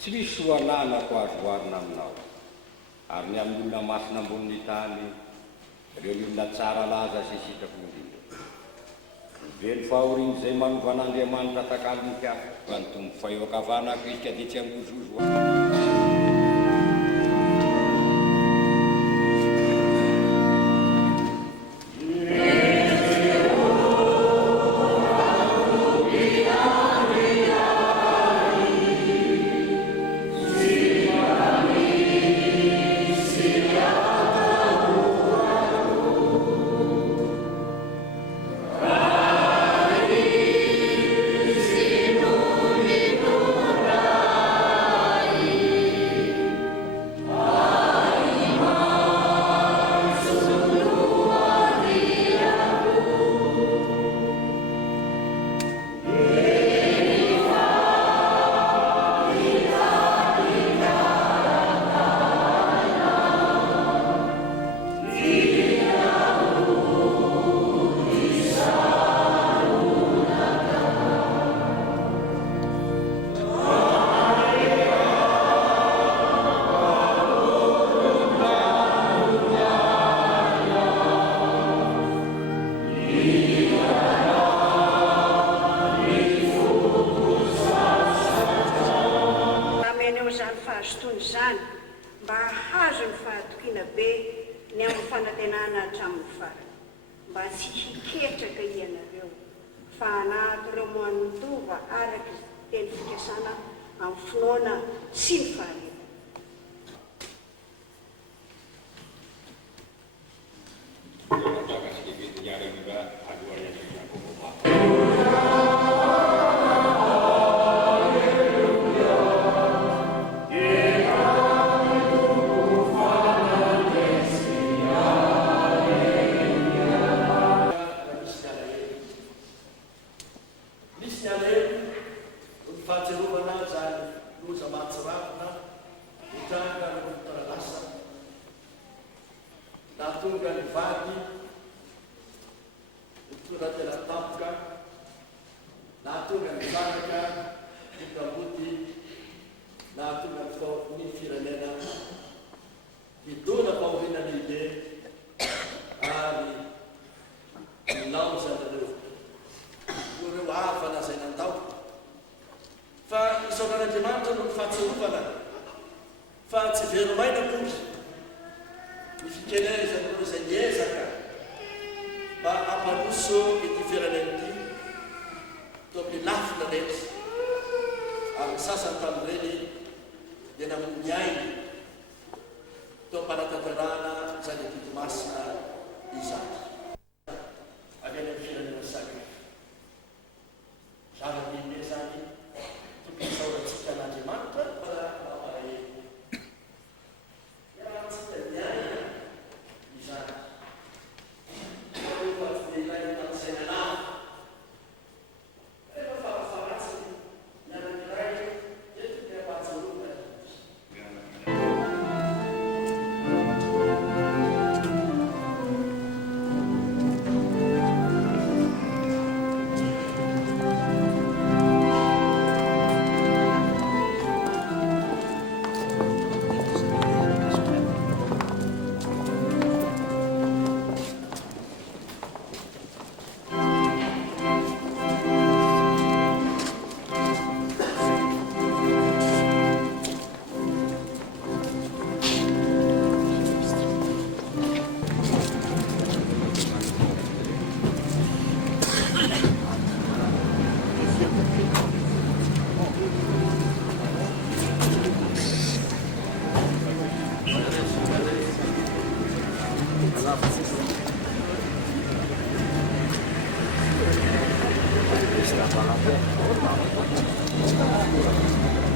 tsy misy soananako azoarina aminao ary ny amin'ny olona masina ambonin'ny tany ireo olona tsara laza sy sitako indrindra velo fahoriny izay manovan'Andriamanitra takaliny kiafo fa ny tombo faheokavana kristika dia tsy angozozo mba hahazo ny fahatokiana be ny amin'ny fanantenana hatramin'ny farany mba tsy hiketraka ianareo fa anaty ireo manotova araka teny fikasana amin'ny finoana sy ny faharetana. Fahatsiarovana zany loza mahatsirafina mitranga ny taralasa nahatonga ny vady nitonga tena tampoka nahatonga ny zanaka nikamboty nahatonga ny firenena hidona fahoriana lehibe ary nilaozanareo ireo havana zay nandao fa isaonan'Andriamanitra no ny fahatsiarovana fa tsy veromaina kory ny fikenezan'ireo izay niezaka mba hampanoso ity firenena ity to amin'ny lafina rehetra ary ny sasany tamin'ireny dia namomy ainy to am-panatanterahana zany atiky masina izany avy any amin'ny firenena sakafo zava-dehibe zany isaorantsika n'Andriamanitra mba mampahe rahatsika niaina izany rehefa tsy dia ilay tamisaina lava rehefa farafaratsiny mianankiray ety dia mpahatsiarovana Está